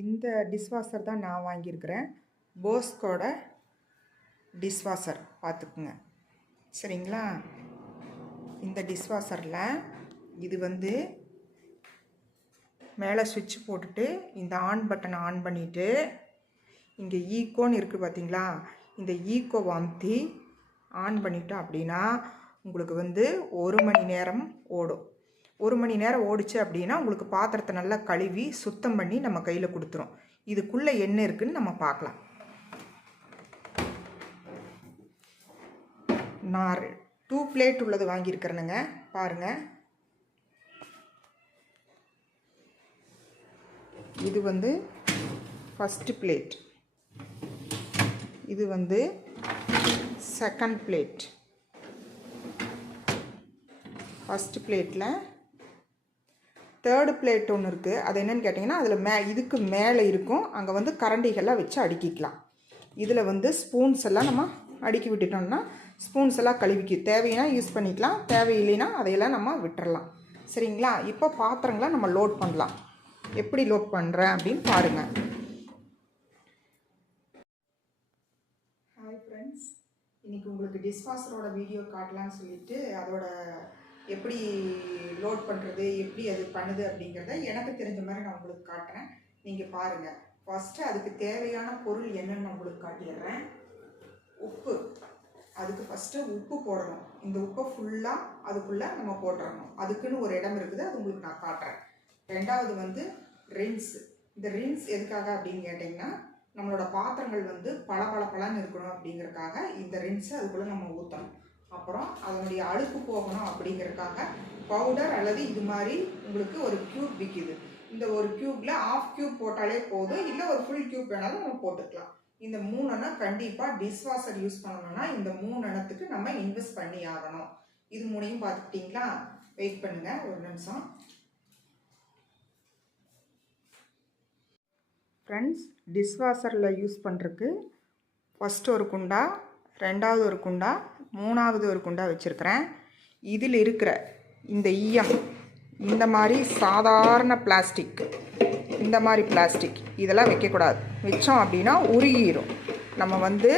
இந்த டிஷ்வாஷர் தான் நான் வாங்கியிருக்கிறேன். போஸ்கோட டிஷ்வாஷர் பார்த்துக்குங்க. சரிங்களா? இந்த டிஷ்வாஷரில் இது வந்து மேலே சுவிட்ச் போட்டுட்டு இந்த ஆன் பட்டனை ஆன் பண்ணிவிட்டு இங்கே ஈக்கோன்னு இருக்குது பார்த்தீங்களா, இந்த ஈக்கோவை அமுத்தி ஆன் பண்ணிட்டோம் அப்படின்னா உங்களுக்கு வந்து 1 மணி நேரம் ஓடும். 1 மணி நேரம் ஓடிச்சு அப்படின்னா உங்களுக்கு பாத்திரத்தை நல்லா கழுவி சுத்தம் பண்ணி நம்ம கையில் கொடுத்துரும். இதுக்குள்ளே என்ன இருக்குதுன்னு நம்ம பார்க்கலாம். நான் 2 பிளேட் உள்ளது வாங்கியிருக்கிறேனுங்க. பாருங்கள், இது வந்து ஃபஸ்ட்டு பிளேட், இது வந்து செகண்ட் பிளேட். ஃபஸ்ட்டு பிளேட்டில் தேர்டு பிளேட் ஒன்று இருக்குது. அது என்னென்னு கேட்டிங்கன்னா அதில் இதுக்கு மேலே இருக்கும். அங்கே வந்து கரண்டிகள்லாம் வச்சு அடுக்கிக்கலாம். இதில் வந்து ஸ்பூன்ஸ் எல்லாம் நம்ம அடுக்கி விட்டுட்டோம்னா ஸ்பூன்ஸ் எல்லாம் கழுவிக்கு தேவைன்னா யூஸ் பண்ணிக்கலாம், தேவையில்லைன்னா அதையெல்லாம் நம்ம விட்டுறலாம். சரிங்களா? இப்போ பாத்திரங்களை நம்ம லோட் பண்ணலாம். எப்படி லோட் பண்ணுறேன் அப்படின்னு பாருங்கள். ஹாய் ஃப்ரெண்ட்ஸ், இன்றைக்கி உங்களுக்கு டிஷ்வாஷரோட வீடியோ காட்டலான்னு சொல்லிட்டு அதோட எப்படி லோட் பண்ணுறது, எப்படி அது பண்ணுது அப்படிங்கிறத எனக்கு தெரிஞ்ச மாதிரி நான் உங்களுக்கு காட்டுறேன். நீங்கள் பாருங்கள். ஃபஸ்ட்டு அதுக்கு தேவையான பொருள் என்னென்னு நான் உங்களுக்கு காட்டிடுறேன். உப்பு, அதுக்கு ஃபஸ்ட்டு உப்பு போடணும். இந்த உப்பை ஃபுல்லாக அதுக்குள்ளே நம்ம போட்டுறணும். அதுக்குன்னு ஒரு இடம் இருக்குது, அது உங்களுக்கு நான் காட்டுறேன். ரெண்டாவது வந்து ரின்ஸ். இந்த ரின்ஸ் எதுக்காக அப்படின்னு கேட்டிங்கன்னா நம்மளோட பாத்திரங்கள் வந்து பளபளன்னு இருக்கணும் அப்படிங்கிறதுக்காக இந்த ரின்ஸை அதுக்குள்ளே நம்ம ஊற்றணும். அப்புறம் அதனுடைய அழுக்கு போகணும் அப்படிங்கிறதுக்காக பவுடர் அல்லது இது மாதிரி உங்களுக்கு ஒரு க்யூப் விற்கிது. இந்த ஒரு க்யூப்பில் 1/2 க்யூப் போட்டாலே போதும், இல்லை ஒரு ஃபுல் க்யூப் வேணாலும் நம்ம போட்டுக்கலாம். இந்த 3 எண்ணம் கண்டிப்பாக டிஷ்வாஷர் யூஸ் பண்ணணும்னா இந்த 3 எண்ணத்துக்கு நம்ம இன்வெஸ்ட் பண்ணி ஆகணும். இது 3ஐயும் பார்த்துக்கிட்டிங்களா? வெயிட் பண்ணுங்கள் ஒரு நிமிஷம். ஃப்ரெண்ட்ஸ், டிஷ்வாஷரில் யூஸ் பண்ணுறதுக்கு ஃபஸ்ட்டு ஒரு குண்டா, ரெண்டாவது ஒரு குண்டா, மூணாவது ஒரு குண்டா வச்சுருக்கிறேன். இதில் இருக்கிற இந்த ஈயம், இந்த மாதிரி சாதாரண பிளாஸ்டிக், இந்த மாதிரி பிளாஸ்டிக் இதெல்லாம் வைக்கக்கூடாது. வச்சோம் அப்படின்னா உருகிடும். நம்ம வந்து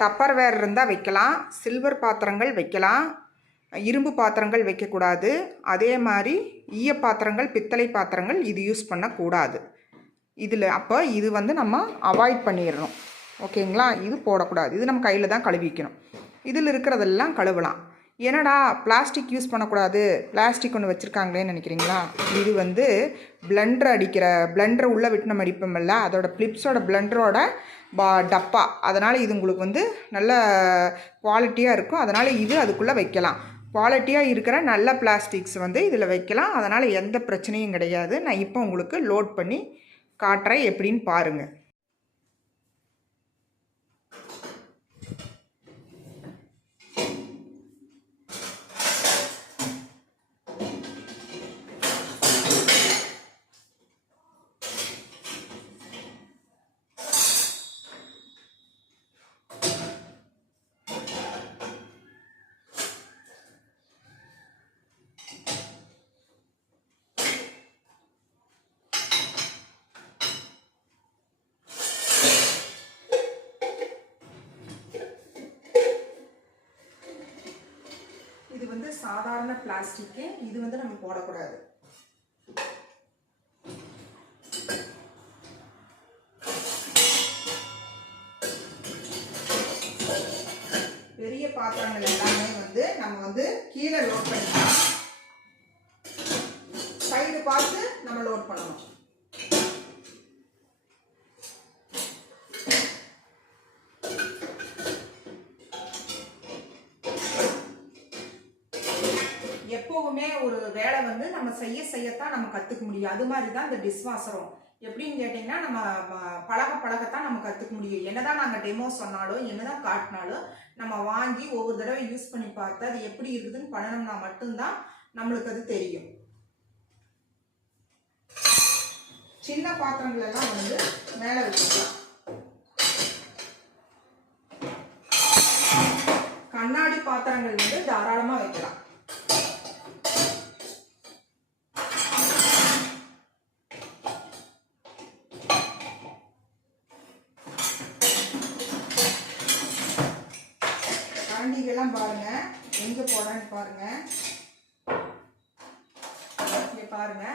டப்பர் வேர் இருந்தால் வைக்கலாம், சில்வர் பாத்திரங்கள் வைக்கலாம், இரும்பு பாத்திரங்கள் வைக்கக்கூடாது. அதே மாதிரி ஈய பாத்திரங்கள், பித்தளை பாத்திரங்கள் இது யூஸ் பண்ணக்கூடாது இதில். அப்போ இது வந்து நம்ம அவாய்ட் பண்ணிடணும். ஓகேங்களா? இது போடக்கூடாது. இது நம்ம கையில் தான் கழுவிக்கணும். இதில் இருக்கிறதெல்லாம் கழுவலாம். என்னடா பிளாஸ்டிக் யூஸ் பண்ணக்கூடாது, பிளாஸ்டிக் ஒன்று வச்சுருக்காங்களேன்னு நினைக்கிறீங்களா? இது வந்து பிளெண்டர் உள்ளே விட்டு நம்ம அடிப்போம்ல, அதோட பிளிப்ஸோட பிளெண்டரோட டப்பா. அதனால் இது உங்களுக்கு வந்து நல்ல குவாலிட்டியாக இருக்கும். அதனால் இது அதுக்குள்ளே வைக்கலாம். குவாலிட்டியாக இருக்கிற நல்ல பிளாஸ்டிக்ஸ் வந்து இதில் வைக்கலாம். அதனால் எந்த பிரச்சனையும் கிடையாது. நான் இப்போ உங்களுக்கு லோட் பண்ணி காட்டுறேன், எப்படின்னு பாருங்கள். இது வந்து சாதாரண பிளாஸ்டிக்கு, இது வந்து நம்ம போடக்கூடாது. பெரிய பாத்திரங்கள் எல்லாமே வந்து நம்ம வந்து கீழே லோட் பண்ணிக்கலாம். சைடு பார்த்து நம்ம லோட் பண்ணணும். எப்போவுமே ஒரு வேலை வந்து நம்ம செய்யத்தான் நம்ம கற்றுக்க முடியும். அது மாதிரி தான் இந்த டிஷ்வாஷரும். எப்படின்னு கேட்டிங்கன்னா நம்ம பழகத்தான் நம்ம கற்றுக்க முடியும். என்னதான் நாங்கள் டெமோ சொன்னாலும், என்னதான் காட்டினாலும் நம்ம வாங்கி ஒவ்வொரு தடவை யூஸ் பண்ணி பார்த்து அது எப்படி இருக்குதுன்னு பண்ணணும்னா மட்டும்தான் நம்மளுக்கு அது தெரியும். சின்ன பாத்திரங்கள் எல்லாம் வந்து மேலே வச்சுக்கலாம். கண்ணாடி பாத்திரங்கள் வந்து தாராளமாக வைக்கலாம். போடுறேன் பாருங்க, எங்க போடுறேன்னு பாருங்க. இங்க பாருங்க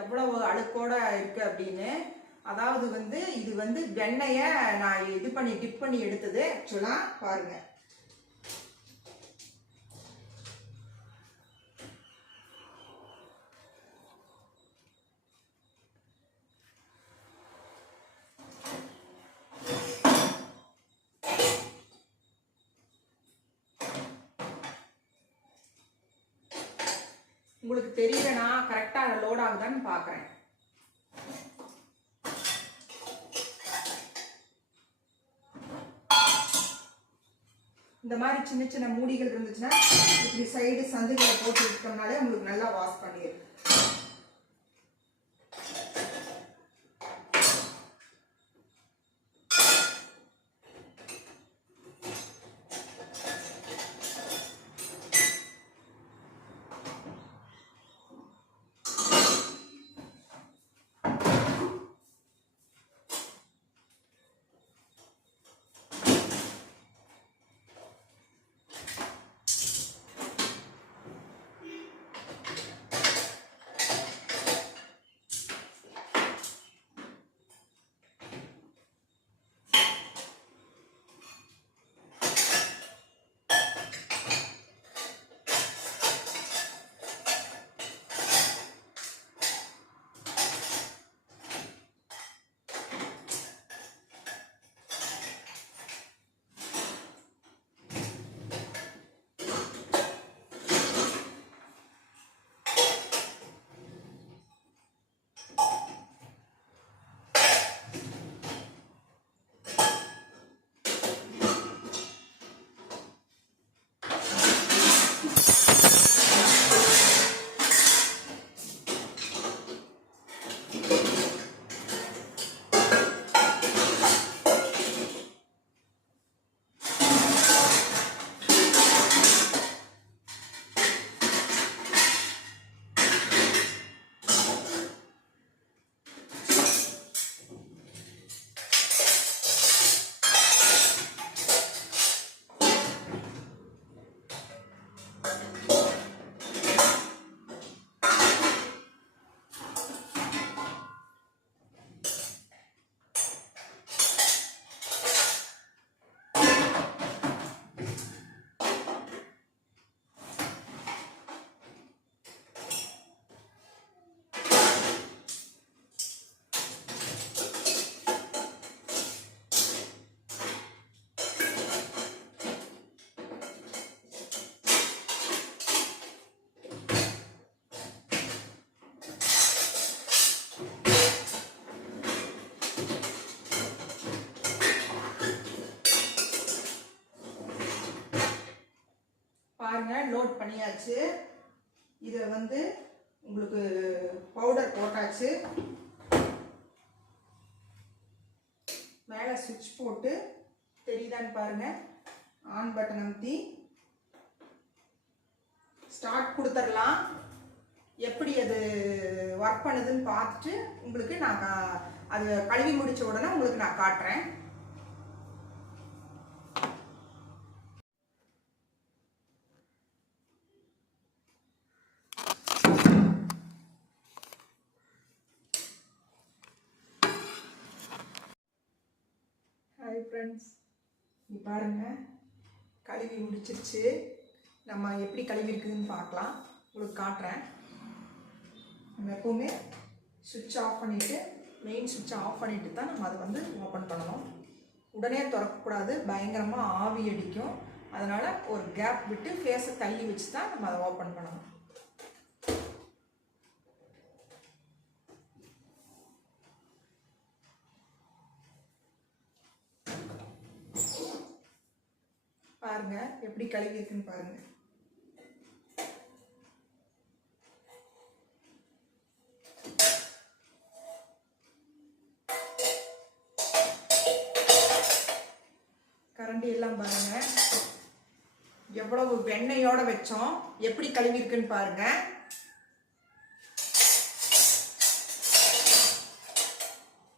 எவ்வளவு அழுக்கோட இருக்கு அப்படின்னு. அதாவது வந்து இது வந்து வெண்ணெயை நான் இது பண்ணி டிப் பண்ணி எடுத்தது. ஆக்சுவலா பாருங்க, உங்களுக்கு தெரியலனா கரெக்டா லோட் ஆகுதான்னு பாக்குறேன். இந்த மாதிரி சின்ன சின்ன மூடிகள் இருந்துச்சுன்னா இப்படி சைடு சந்துகளை போட்டு விட்டோம்னாலே உங்களுக்கு நல்லா வாஷ் பண்ணிடும். பாருங்க லோட் பண்ணியாச்சு. இதை வந்து உங்களுக்கு பவுடர் போட்டாச்சு. மேலே சுவிட்ச் போட்டு தெரியுதான்னு பாருங்க. ஆன் பட்டன் அமுத்தி ஸ்டார்ட் கொடுத்துடலாம். எப்படி அது ஒர்க் பண்ணுதுன்னு பார்த்துட்டு உங்களுக்கு நான் அது கழுவி முடிச்ச உடனே உங்களுக்கு நான் காட்டுறேன். ஹாய் ஃப்ரெண்ட்ஸ், நீ பாருங்க கழுவி முடிச்சிருச்சு. நம்ம எப்படி கழுவி இருக்குதுன்னு பார்க்கலாம், உங்களுக்கு காட்டுறேன். நம்ம எப்போவுமே சுவிட்ச் ஆஃப் பண்ணிவிட்டு மெயின் சுவிட்சை ஆஃப் பண்ணிவிட்டு தான் நம்ம அதை வந்து ஓப்பன் பண்ணணும். உடனே திறக்கக்கூடாது, பயங்கரமாக ஆவி அடிக்கும். அதனால் ஒரு கேப் விட்டு ஃபேஸை தள்ளி வச்சு தான் நம்ம அதை ஓப்பன் பண்ணணும். பாருங்க எப்படி கழுவி இருக்குன்னு பாருங்க. கரண்டி எல்லாம் பாருங்க எவ்வளவு வெண்ணெயோட வச்சோம், எப்படி கழுவி இருக்குன்னு பாருங்க.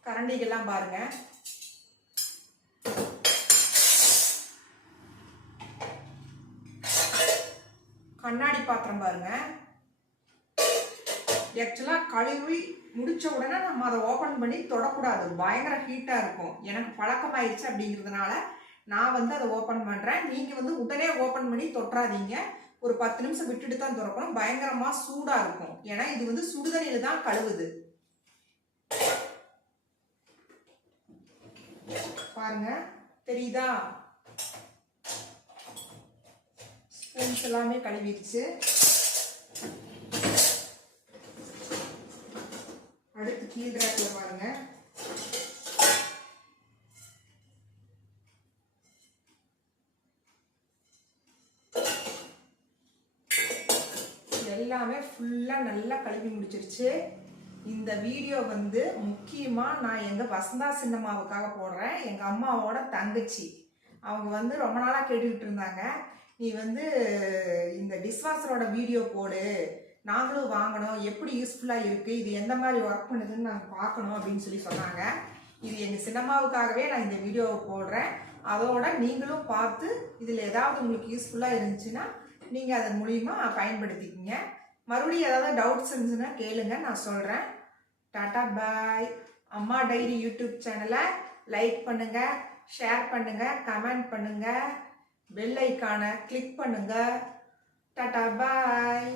கரண்டிகள்லாம் பாருங்க. கண்ணாடி பாத்திரம் பாருங்க. ஆக்சுவலாக கழுவி முடிச்ச உடனே நம்ம அதை ஓப்பன் பண்ணி தொடக்கூடாது, பயங்கர ஹீட்டாக இருக்கும். எனக்கு பழக்கமாயிடுச்சு அப்படிங்கிறதுனால நான் வந்து அதை ஓப்பன் பண்ணுறேன். நீங்கள் வந்து உடனே ஓப்பன் பண்ணி தொட்டுறாதீங்க, ஒரு 10 நிமிஷம் விட்டுட்டு தான் திறக்கணும். பயங்கரமாக சூடாக இருக்கும், ஏன்னா இது வந்து சுடுதண்ணியில் தான் கழுவுது. பாருங்க, தெரியுதா? ஸ்பூன்ஸ் எல்லாமே கழுவிடுச்சு. அடுத்து கீழ் ரேக்ல பாருங்க, எல்லாமே ஃபுல்லாக நல்லா கழுவி முடிச்சிருச்சு. இந்த வீடியோ வந்து முக்கியமாக நான் எங்கள் வசந்தா சின்னம்மாவுக்காக போடுறேன். எங்கள் அம்மாவோட தங்கச்சி அவங்க வந்து ரொம்ப நாளாக கேட்டுக்கிட்டு இருந்தாங்க, நீ வந்து இந்த டிஷ்வாஷரோட வீடியோ போடு, நாங்களும் வாங்கணும், எப்படி யூஸ்ஃபுல்லாக இருக்குது, இது எந்த மாதிரி ஒர்க் பண்ணுதுன்னு நாங்கள் பார்க்கணும் அப்படின்னு சொல்லி சொன்னாங்க. இது எங்கள் சின்னம்மாவுக்காகவே நான் இந்த வீடியோவை போடுறேன். அதோட நீங்களும் பார்த்து இதில் ஏதாவது உங்களுக்கு யூஸ்ஃபுல்லாக இருந்துச்சுன்னா நீங்கள் அதன் மூலிமா பயன்படுத்திக்கிங்க. மறுபடியும் ஏதாவது டவுட்ஸ் இருந்துச்சுன்னா கேளுங்க, நான் சொல்கிறேன். டாட்டா பாய். அம்மா டைரி யூடியூப் சேனலை லைக் பண்ணுங்கள், ஷேர் பண்ணுங்கள், கமெண்ட் பண்ணுங்கள், பெல் ஐக்கானை கிளிக் பண்ணுங்கள். டாட்டா பாய்.